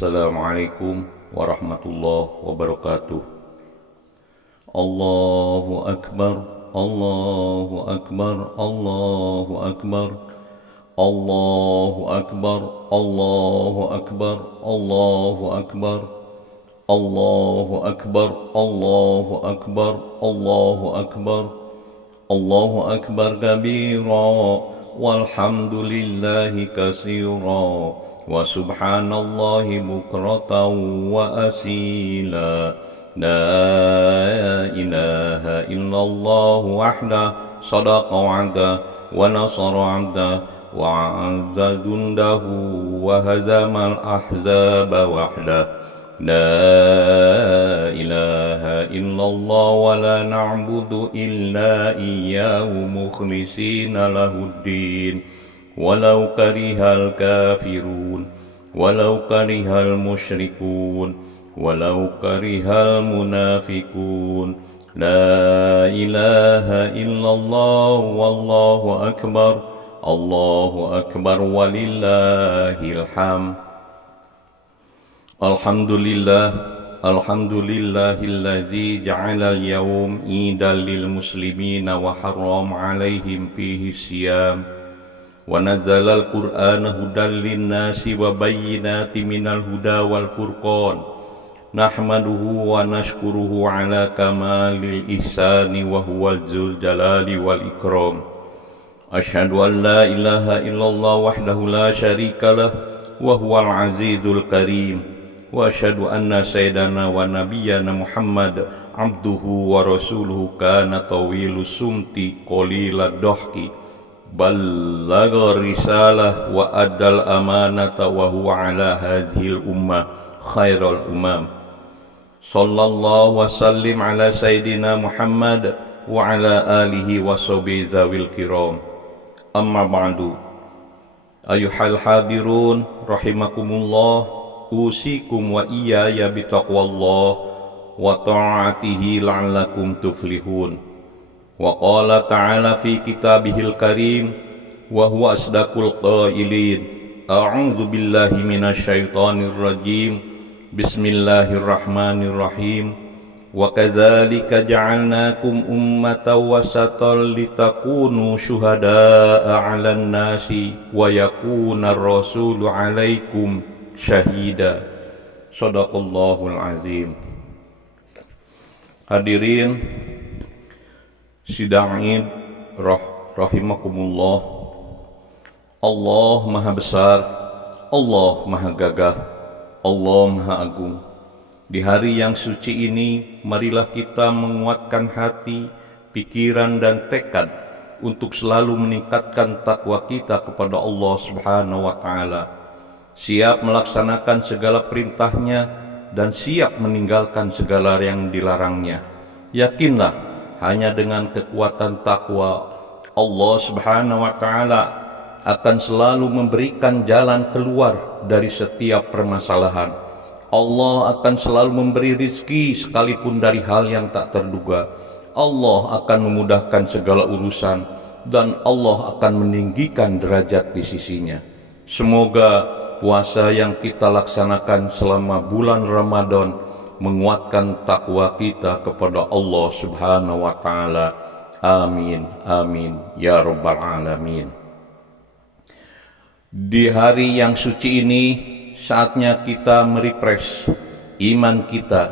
Assalamualaikum warahmatullahi wabarakatuh. Allahu Akbar, Allahu Akbar, Allahu Akbar, Allahu Akbar, Allahu Akbar, Allahu Akbar, Allahu Akbar, Allahu Akbar, Allahu Akbar, Allahu Akbar kabira, walhamdulillahi katsira, wa subhanallahi bukratan wa asila. La ilaha illallah wahda sadaqa wa'da wa nasara 'abda wa 'azza jundahu wa hazamal ahzaba wahda. La ilaha illallah wa la na'budu illa iyyahu mukhlishina lahuddin walau karihal kafirun walau karihal musyrikun walau karihal munafikun. La ilaha illallah wallahu akbar, Allahu akbar walillahil hamd. Alhamdulillah, alhamdulillahilladzi ja'ala al-yawm idan lil muslimina wa harram alaihim fihi siyam wa nazzala al-qur'ana hudan lin-nasi wa bayyinatin minal huda wal furqan. Nahmaduhu wa nashkuruhu ala kamalil ihsani wa huwal dzul jalali wal ikram. Asyhadu an la ilaha illallah wahdahu la syarikalah wa huwal azizul karim. Wa asyhadu anna sayyidana wa nabiyyana Muhammad abduhu wa rasuluhu kana tawilus sumti qalilad dohki ballagha risalah wa addal amanata wa huwa ala hadhil ummah khairul umam. Sallallahu wasallim ala sayyidina Muhammad wa ala alihi wa sahbihi zawil kiram. Amma ba'du. Ayuhal hadirun rahimakumullah, usikum wa iyaya bitaqwallah wa ta'atihi la'allakum tuflihun. Wa qala ta'ala fi kitabihil karim wa huwa asdaqul qailin. A'udzu billahi minasyaitonir rajim. Bismillahirrahmanirrahim. Wa kadzalika ja'alnakum ummatan wasatan litakunu syuhada'a 'alan nasi wa yakunar rasulu 'alaikum syahida. Shadaqallahul azim. Hadirin sidang Id rahimakumullah. Allah Maha Besar, Allah Maha Gagah, Allah Maha Agung. Di hari yang suci ini, marilah kita menguatkan hati, pikiran dan tekad untuk selalu meningkatkan takwa kita kepada Allah Subhanahu wa Ta'ala, siap melaksanakan segala perintahnya dan siap meninggalkan segala yang dilarangnya. Yakinlah, hanya dengan kekuatan takwa, Allah Subhanahu wa Ta'ala akan selalu memberikan jalan keluar dari setiap permasalahan. Allah akan selalu memberi rizki sekalipun dari hal yang tak terduga. Allah akan memudahkan segala urusan dan Allah akan meninggikan derajat di sisinya. Semoga puasa yang kita laksanakan selama bulan Ramadan menguatkan takwa kita kepada Allah Subhanahu wa Ta'ala. Amin, amin, ya rabbal alamin. Di hari yang suci ini, saatnya kita merefresh iman kita.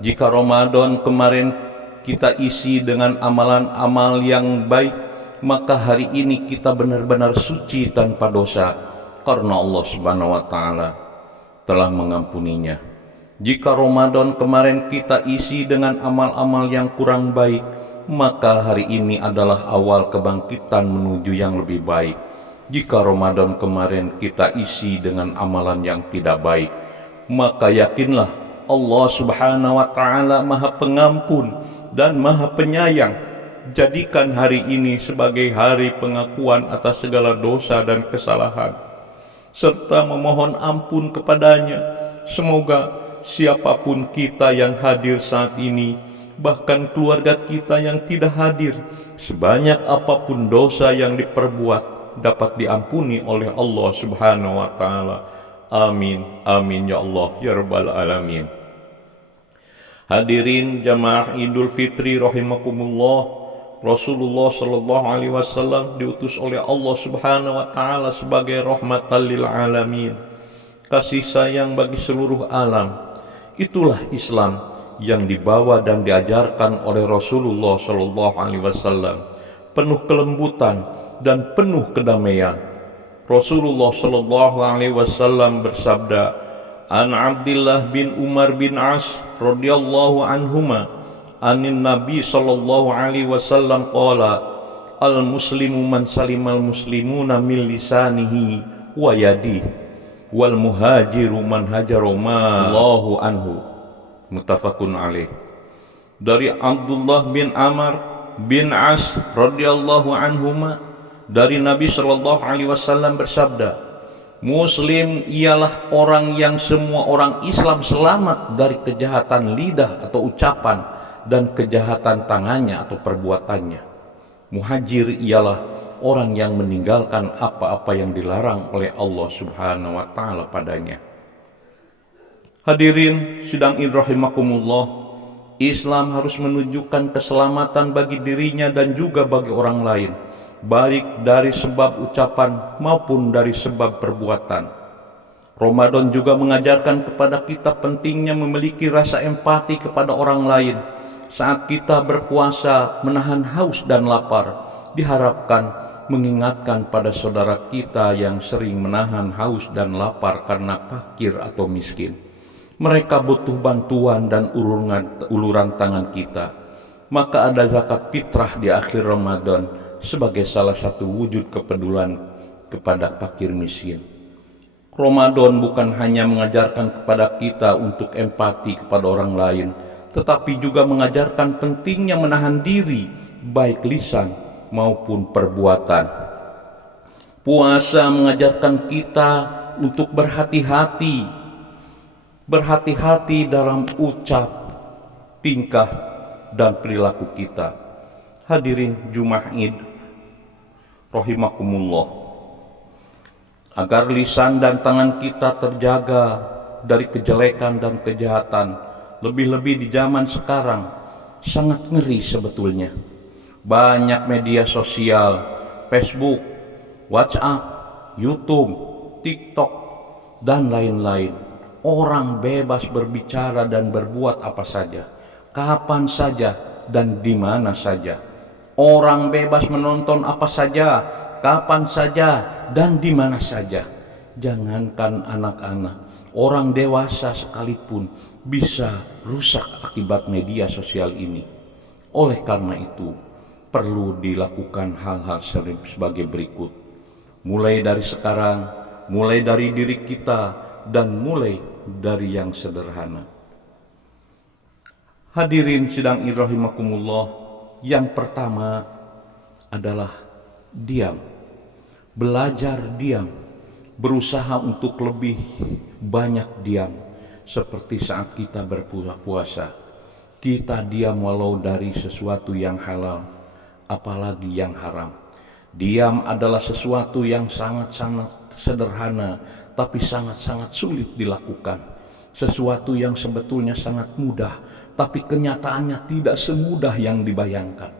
Jika Ramadan kemarin kita isi dengan amalan-amal yang baik, maka hari ini kita benar-benar suci tanpa dosa, karena Allah Subhanahu wa Ta'ala telah mengampuninya. Jika Ramadan kemarin kita isi dengan amal-amal yang kurang baik, maka hari ini adalah awal kebangkitan menuju yang lebih baik. Jika Ramadan kemarin kita isi dengan amalan yang tidak baik, maka yakinlah Allah Subhanahu wa Ta'ala Maha Pengampun dan Maha Penyayang. Jadikan hari ini sebagai hari pengakuan atas segala dosa dan kesalahan, serta memohon ampun kepadanya. Semoga siapapun kita yang hadir saat ini, bahkan keluarga kita yang tidak hadir, sebanyak apapun dosa yang diperbuat, dapat diampuni oleh Allah Subhanahu wa Ta'ala. Amin, amin ya Allah, ya Rabbal Alamin. Hadirin jamaah Idul Fitri rahimakumullah, Rasulullah Shallallahu Alaihi Wasallam diutus oleh Allah Subhanahu Wa Taala sebagai rahmatan lil alamin, kasih sayang bagi seluruh alam. Itulah Islam yang dibawa dan diajarkan oleh Rasulullah Shallallahu Alaihi Wasallam, penuh kelembutan dan penuh kedamaian. Rasulullah Shallallahu Alaihi Wasallam bersabda, An Abdullah bin Umar bin As radhiyallahu anhuma anin Nabi sallallahu alaihi wasallam qala al muslimu man salimal muslimuna min lisanihi wa yadihi wal muhajiru man hajara ma Allahu anhu. Muttafaqun alaih. Dari Abdullah bin Amr bin As radhiyallahu anhuma, dari Nabi sallallahu alaihi wasallam bersabda, Muslim ialah orang yang semua orang Islam selamat dari kejahatan lidah atau ucapan dan kejahatan tangannya atau perbuatannya. Muhajir ialah orang yang meninggalkan apa-apa yang dilarang oleh Allah Subhanahu wa Ta'ala padanya. Hadirin sidang rahimakumullah, Islam harus menunjukkan keselamatan bagi dirinya dan juga bagi orang lain, baik dari sebab ucapan maupun dari sebab perbuatan. Ramadan juga mengajarkan kepada kita pentingnya memiliki rasa empati kepada orang lain. Saat kita berpuasa menahan haus dan lapar, diharapkan mengingatkan pada saudara kita yang sering menahan haus dan lapar karena fakir atau miskin. Mereka butuh bantuan dan uluran tangan kita. Maka ada zakat fitrah di akhir Ramadan sebagai salah satu wujud kepedulian kepada fakir miskin. Ramadan bukan hanya mengajarkan kepada kita untuk empati kepada orang lain, tetapi juga mengajarkan pentingnya menahan diri, baik lisan maupun perbuatan. Puasa mengajarkan kita untuk berhati-hati dalam ucap, tingkah, dan perilaku kita. Hadirin Jumat Id rahimakumullah, agar lisan dan tangan kita terjaga dari kejelekan dan kejahatan, lebih-lebih di zaman sekarang sangat ngeri sebetulnya. Banyak media sosial, Facebook, WhatsApp, YouTube, TikTok, dan lain-lain. Orang bebas berbicara dan berbuat apa saja, kapan saja, dan di mana saja. Orang bebas menonton apa saja, kapan saja, dan di mana saja. Jangankan anak-anak, orang dewasa sekalipun bisa rusak akibat media sosial ini. Oleh karena itu, perlu dilakukan hal-hal sebagai berikut. Mulai dari sekarang, mulai dari diri kita, dan mulai dari yang sederhana. Hadirin sidang rahimakumullah, yang pertama adalah diam. Belajar diam, berusaha untuk lebih banyak diam. Seperti saat kita berpuasa, kita diam walau dari sesuatu yang halal, apalagi yang haram. Diam adalah sesuatu yang sangat-sangat sederhana, tapi sangat-sangat sulit dilakukan. Sesuatu yang sebetulnya sangat mudah, tapi kenyataannya tidak semudah yang dibayangkan.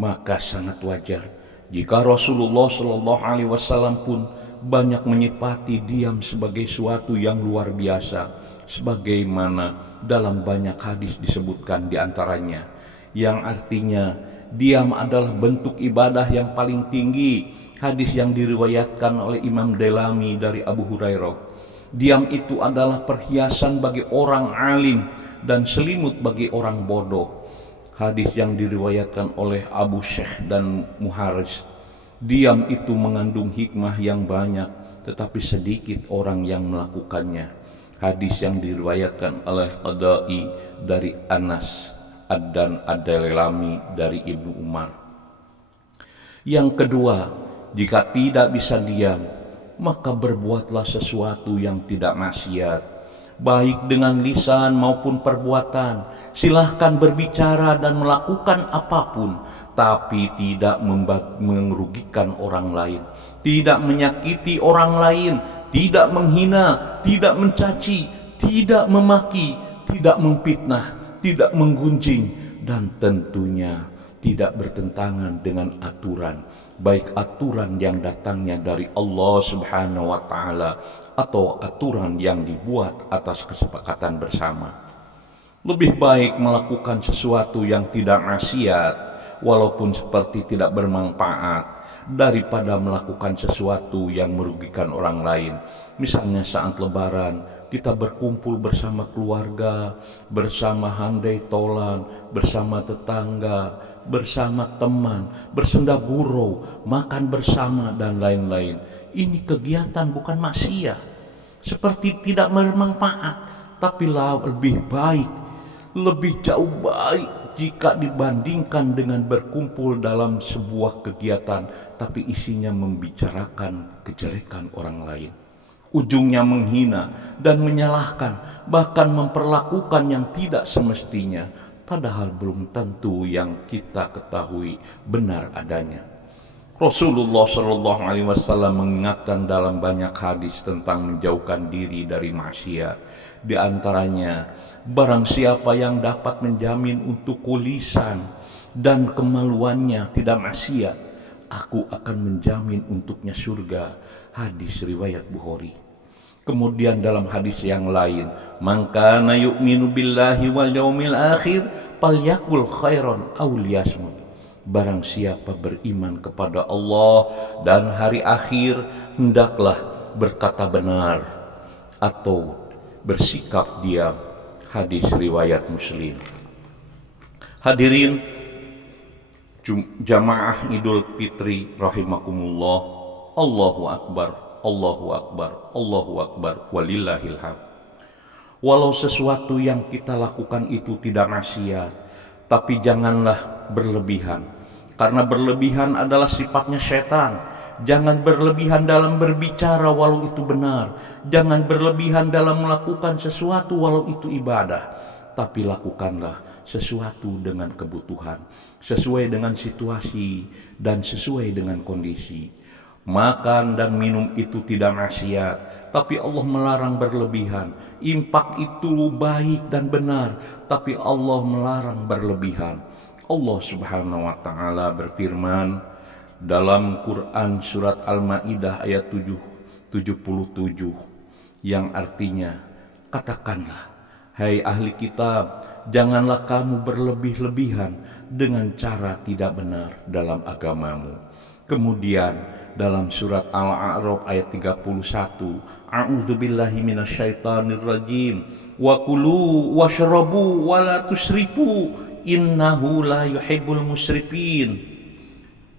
Maka sangat wajar jika Rasulullah Shallallahu Alaihi Wasallam pun banyak menyifati diam sebagai suatu yang luar biasa, sebagaimana dalam banyak hadis disebutkan diantaranya, yang artinya diam adalah bentuk ibadah yang paling tinggi. Hadis yang diriwayatkan oleh Imam Delami dari Abu Hurairah, diam itu adalah perhiasan bagi orang alim dan selimut bagi orang bodoh. Hadis yang diriwayatkan oleh Abu Syekh dan Muharis, diam itu mengandung hikmah yang banyak, tetapi sedikit orang yang melakukannya. Hadis yang diriwayatkan oleh Qadai dari Anas dan Ad-Dalami dari Ibnu Umar. Yang kedua, jika tidak bisa diam, maka berbuatlah sesuatu yang tidak maksiat, baik dengan lisan maupun perbuatan. Silahkan berbicara dan melakukan apapun, tapi tidak merugikan orang lain, tidak menyakiti orang lain, tidak menghina, tidak mencaci, tidak memaki, tidak memfitnah, tidak menggunjing, dan tentunya tidak bertentangan dengan aturan, baik aturan yang datangnya dari Allah Subhanahu wa Ta'ala atau aturan yang dibuat atas kesepakatan bersama. Lebih baik melakukan sesuatu yang tidak maksiat, walaupun seperti tidak bermanfaat, daripada melakukan sesuatu yang merugikan orang lain. Misalnya saat lebaran, kita berkumpul bersama keluarga, bersama handai tolan, bersama tetangga, bersama teman, bersenda gurau, makan bersama, dan lain-lain. Ini kegiatan bukan maksiat, seperti tidak bermanfaat, tapi lebih baik, lebih jauh baik jika dibandingkan dengan berkumpul dalam sebuah kegiatan tapi isinya membicarakan kejelekan orang lain, ujungnya menghina dan menyalahkan, bahkan memperlakukan yang tidak semestinya, padahal belum tentu yang kita ketahui benar adanya. Rasulullah Shallallahu Alaihi Wasallam mengingatkan dalam banyak hadis tentang menjauhkan diri dari maksiat. Di antaranya, barang siapa yang dapat menjamin untuk lisan dan kemaluannya tidak maksiat, aku akan menjamin untuknya surga. Hadis riwayat Bukhari. Kemudian dalam hadis yang lain, man kana yu'minu billahi wal yaumil akhir falyakul khairan aw liyasmut. Barang siapa beriman kepada Allah dan hari akhir, hendaklah berkata benar atau bersikap diam. Hadis riwayat Muslim. Hadirin jamaah Idul Fitri rahimakumullah, Allahu Akbar, Allahu Akbar, Allahu Akbar, walillahil hamd. Walau sesuatu yang kita lakukan itu tidak maksiat, tapi janganlah berlebihan, karena berlebihan adalah sifatnya setan. Jangan berlebihan dalam berbicara walau itu benar, jangan berlebihan dalam melakukan sesuatu walau itu ibadah, tapi lakukanlah sesuatu dengan kebutuhan, sesuai dengan situasi dan sesuai dengan kondisi. Makan dan minum itu tidak maksiat, tapi Allah melarang berlebihan. Infak itu baik dan benar, tapi Allah melarang berlebihan. Allah Subhanahu wa Ta'ala berfirman dalam Quran surat Al-Maidah ayat 77, yang artinya, katakanlah, hai ahli kitab, janganlah kamu berlebih-lebihan dengan cara tidak benar dalam agamamu. Kemudian dalam surat Al-A'raf ayat 31, a'udzubillahi minasyaitonir rajim, wa kulu washrabu wa la tusrifu innahu la yuhibbul musrifin,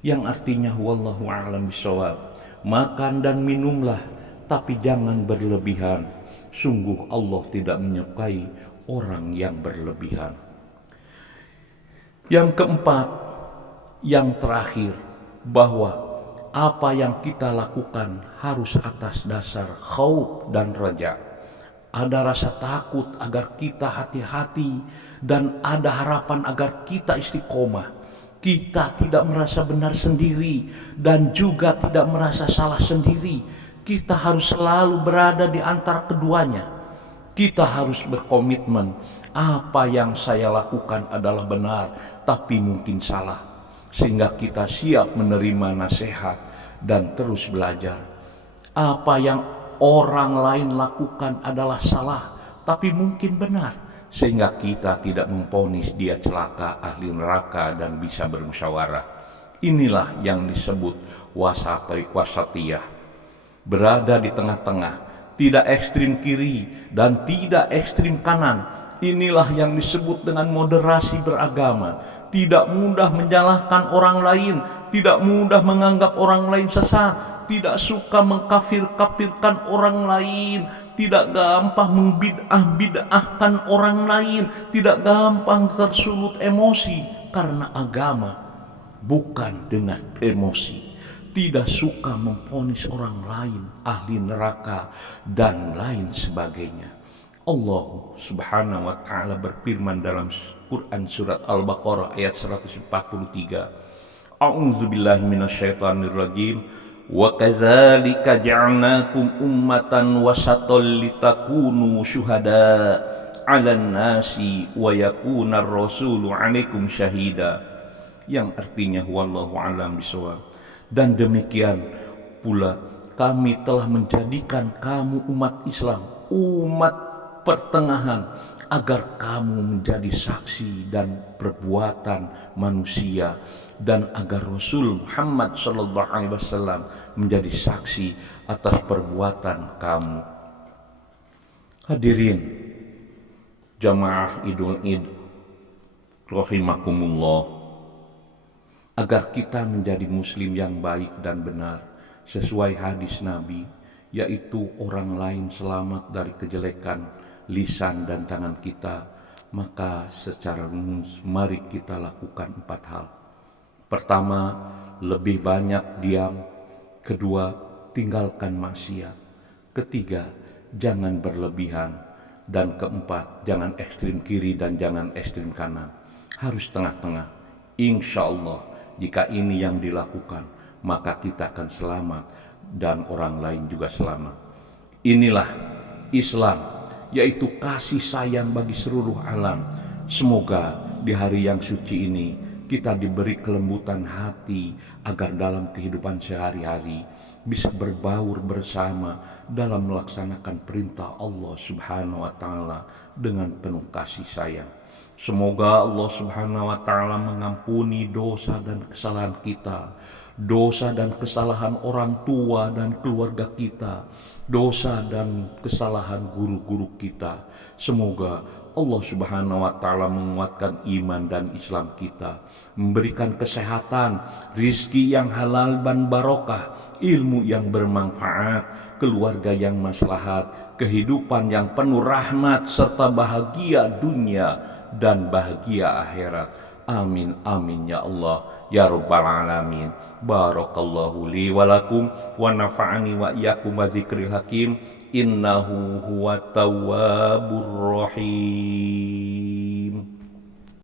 yang artinya wallahu a'lam bishawab, makan dan minumlah tapi jangan berlebihan, sungguh Allah tidak menyukai orang yang berlebihan. Yang keempat, yang terakhir, bahwa apa yang kita lakukan harus atas dasar khauf dan raja. Ada rasa takut agar kita hati-hati, dan ada harapan agar kita istiqomah. Kita tidak merasa benar sendiri dan juga tidak merasa salah sendiri. Kita harus selalu berada di antara keduanya. Kita harus berkomitmen, apa yang saya lakukan adalah benar, tapi mungkin salah, sehingga kita siap menerima nasihat dan terus belajar. Apa yang orang lain lakukan adalah salah, tapi mungkin benar, sehingga kita tidak memvonis dia celaka, ahli neraka, dan bisa bermusyawarah. Inilah yang disebut wasatiyah, berada di tengah-tengah, tidak ekstrim kiri dan tidak ekstrim kanan. Inilah yang disebut dengan moderasi beragama, tidak mudah menyalahkan orang lain, tidak mudah menganggap orang lain sesat, tidak suka mengkafir-kafirkan orang lain, tidak gampang membid'ah-bid'ahkan orang lain, tidak gampang tersulut emosi, karena agama bukan dengan emosi. Tidak suka memvonis orang lain ahli neraka dan lain sebagainya. Allah Subhanahu wa Ta'ala berfirman dalam Quran surat Al-Baqarah ayat 143, A'udzubillahi minasyaitonir rajim, Wa kadzalika ja'alnakum ummatan wasatan litakunu syuhada 'alan nasi wa yakuna ar-rasulu 'alaikum syahida, yang artinya wallahu a'lam bishawab. Dan demikian pula kami telah menjadikan kamu umat Islam, umat pertengahan, agar kamu menjadi saksi dan perbuatan manusia, dan agar Rasul Muhammad SAW menjadi saksi atas perbuatan kamu. Hadirin jamaah Idul Id rahimakumullah, agar kita menjadi muslim yang baik dan benar sesuai hadis Nabi, yaitu orang lain selamat dari kejelekan lisan dan tangan kita, maka secara umum mari kita lakukan 4 hal. Pertama, lebih banyak diam. Kedua, tinggalkan maksiat. Ketiga, jangan berlebihan. Dan keempat, jangan ekstrim kiri dan jangan ekstrim kanan. Harus tengah-tengah. Insya Allah, jika ini yang dilakukan, maka kita akan selamat dan orang lain juga selamat. Inilah Islam, yaitu kasih sayang bagi seluruh alam. Semoga di hari yang suci ini kita diberi kelembutan hati, agar dalam kehidupan sehari-hari bisa berbaur bersama dalam melaksanakan perintah Allah Subhanahu wa Ta'ala dengan penuh kasih sayang. Semoga Allah Subhanahu wa Ta'ala mengampuni dosa dan kesalahan kita, dosa dan kesalahan orang tua dan keluarga kita, dosa dan kesalahan guru-guru kita. Semoga Allah Subhanahu wa Ta'ala menguatkan iman dan Islam kita, memberikan kesehatan, rizki yang halal dan barokah, ilmu yang bermanfaat, keluarga yang maslahat, kehidupan yang penuh rahmat, serta bahagia dunia dan bahagia akhirat. Amin amin ya Allah ya rabbal alamin. Barakallahu li wa lakum wa nafa'ani wa iyyakum wa dzikril hakim. Innahu huwa tawwabur rahim.